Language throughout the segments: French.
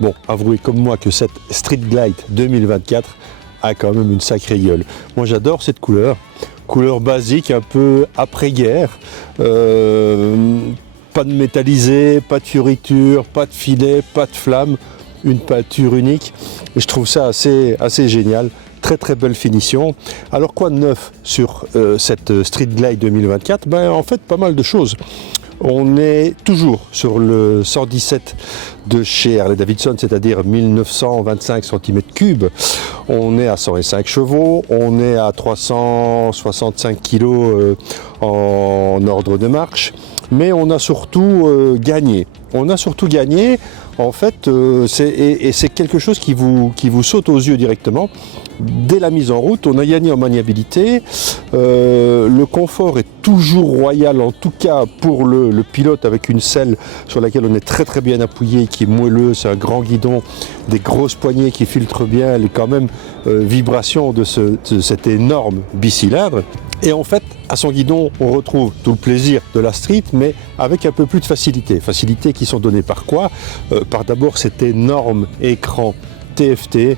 Bon, avouez comme moi que cette Street Glide 2024 a quand même une sacrée gueule. Moi j'adore cette couleur basique, un peu après-guerre, pas de métallisé, pas de fioriture, pas de filet, pas de flamme, une peinture unique. Et je trouve ça assez génial. Très très belle finition. Alors quoi de neuf sur cette Street Glide 2024 ? En fait pas mal de choses. On est toujours sur le 117 de chez Harley-Davidson, c'est-à-dire 1925 cm3. On est à 105 chevaux, on est à 365 kg en ordre de marche, mais on a surtout gagné. En fait, c'est quelque chose qui vous saute aux yeux directement. Dès la mise en route, on a gagné en maniabilité. Le confort est toujours royal, en tout cas pour le pilote, avec une selle sur laquelle on est très très bien appuyé, qui est moelleuse, un grand guidon, des grosses poignées qui filtrent bien les quand même vibrations de cet énorme bicylindre. Et en fait, à son guidon, on retrouve tout le plaisir de la street, mais avec un peu plus de facilité. Facilités qui sont données par quoi ? Par d'abord cet énorme écran TFT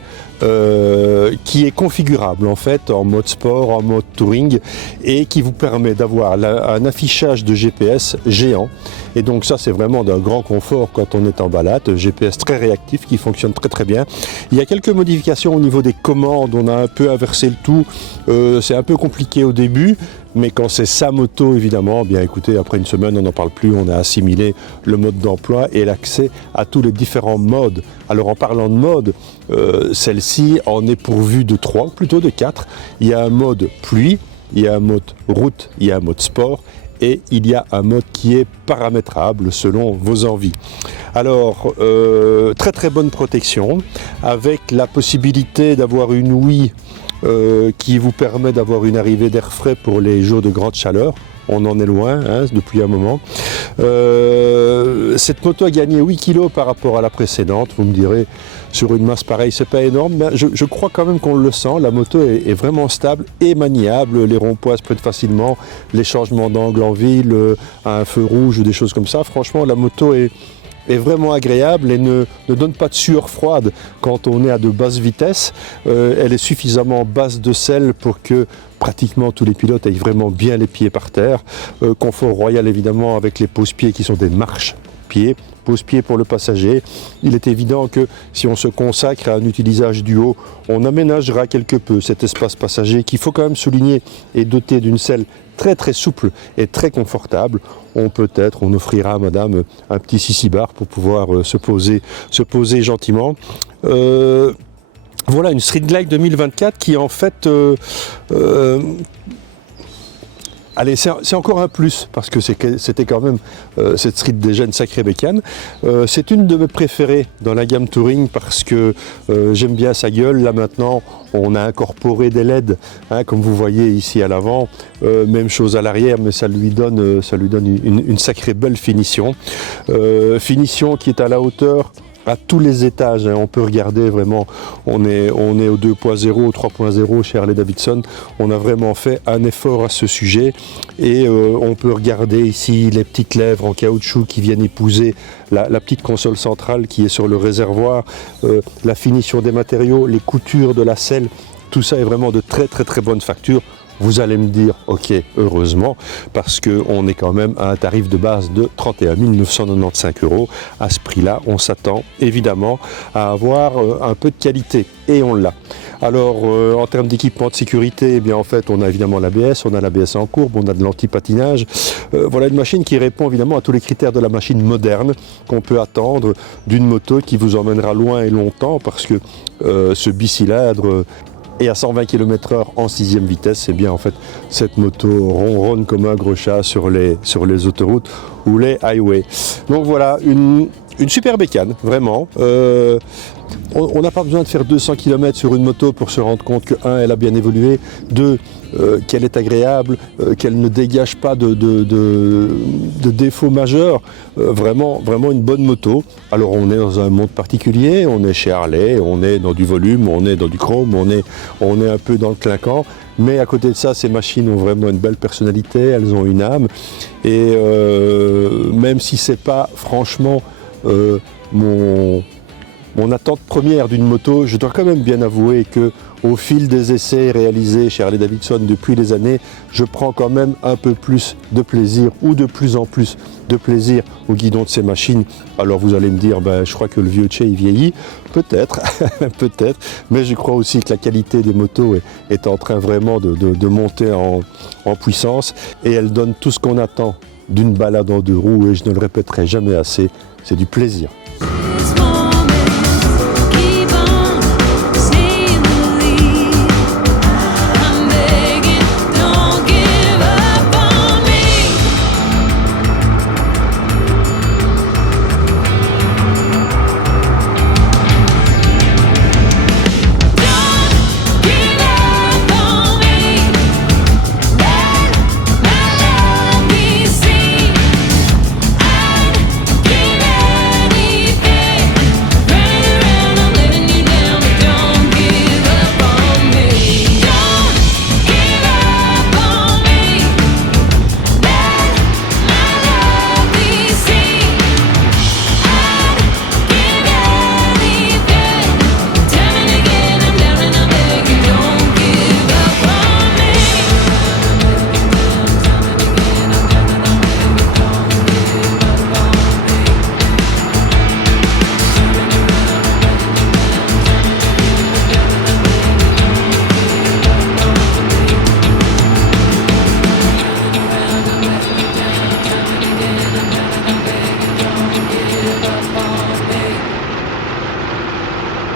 qui est configurable en fait en mode sport, en mode touring, et qui vous permet d'avoir un affichage de GPS géant. Et donc ça, c'est vraiment d'un grand confort quand on est en balade. GPS très réactif qui fonctionne très très bien. Il y a quelques modifications au niveau des commandes, on a un peu inversé le tout. C'est un peu compliqué au début, mais quand c'est sa moto, évidemment, bien écoutez, après une semaine, on n'en parle plus, on a assimilé le mode d'emploi et l'accès à tous les différents modes. Alors en parlant de mode, celle-ci en est pourvue de 3, plutôt de 4. Il y a un mode pluie, il y a un mode route, il y a un mode sport, et il y a un mode qui est paramétrable selon vos envies. Alors, très très bonne protection, avec la possibilité d'avoir une ouïe qui vous permet d'avoir une arrivée d'air frais pour les jours de grande chaleur. On en est loin depuis un moment. Cette moto a gagné 8 kg par rapport à la précédente. Vous me direz, sur une masse pareille, c'est pas énorme, mais je crois quand même qu'on le sent. La moto est vraiment stable et maniable. Les ronds-points se prêtent facilement. Les changements d'angle en ville, à un feu rouge ou des choses comme ça. Franchement, la moto est vraiment agréable et ne donne pas de sueur froide quand on est à de basses vitesses. Elle est suffisamment basse de selle pour que pratiquement tous les pilotes aient vraiment bien les pieds par terre. Confort royal évidemment avec les pose-pieds qui sont des marches-pieds. Pose-pied pour le passager. Il est évident que si on se consacre à un utilisage du haut, on aménagera quelque peu cet espace passager qu'il faut quand même souligner est doté d'une selle très très souple et très confortable. On offrira à madame un petit sissi-bar pour pouvoir se poser gentiment. Voilà une Street Glide 2024 qui en fait allez, c'est encore un plus, parce que c'était quand même cette Street déjà une sacrée bécane. C'est une de mes préférées dans la gamme Touring, parce que j'aime bien sa gueule. Là maintenant, on a incorporé des LED, comme vous voyez ici à l'avant. Même chose à l'arrière, mais ça lui donne une sacrée belle finition. Finition qui est à la hauteur à tous les étages, on peut regarder vraiment, on est au 2.0, au 3.0 chez Harley-Davidson, on a vraiment fait un effort à ce sujet, et on peut regarder ici les petites lèvres en caoutchouc qui viennent épouser la petite console centrale qui est sur le réservoir, la finition des matériaux, les coutures de la selle, tout ça est vraiment de très très très bonne facture. Vous allez me dire, ok, heureusement, parce qu'on est quand même à un tarif de base de 31 995 €. À ce prix-là, on s'attend évidemment à avoir un peu de qualité, et on l'a. Alors, en termes d'équipement de sécurité, eh bien, en fait, on a évidemment l'ABS, on a l'ABS en courbe, on a de l'anti-patinage. Voilà une machine qui répond évidemment à tous les critères de la machine moderne qu'on peut attendre d'une moto qui vous emmènera loin et longtemps, parce que ce bicylindre et à 120 km/h en 6e vitesse, c'est bien en fait cette moto ronronne comme un gros chat sur les autoroutes ou les highways. Donc voilà, une super bécane, vraiment. On n'a pas besoin de faire 200 km sur une moto pour se rendre compte que, 1, elle a bien évolué, 2, qu'elle est agréable, qu'elle ne dégage pas de défauts majeurs. Vraiment une bonne moto. Alors on est dans un monde particulier, on est chez Harley, on est dans du volume, on est dans du chrome, on est un peu dans le clinquant. Mais à côté de ça, ces machines ont vraiment une belle personnalité, elles ont une âme. Et même si c'est pas franchement Mon attente première d'une moto, je dois quand même bien avouer que au fil des essais réalisés chez Harley-Davidson depuis les années, je prends quand même un peu plus de plaisir ou de plus en plus de plaisir au guidon de ces machines. Alors vous allez me dire, je crois que le vieux Che il vieillit, peut-être, peut-être, mais je crois aussi que la qualité des motos est en train vraiment de monter en puissance et elle donne tout ce qu'on attend d'une balade en deux roues et je ne le répéterai jamais assez, c'est du plaisir.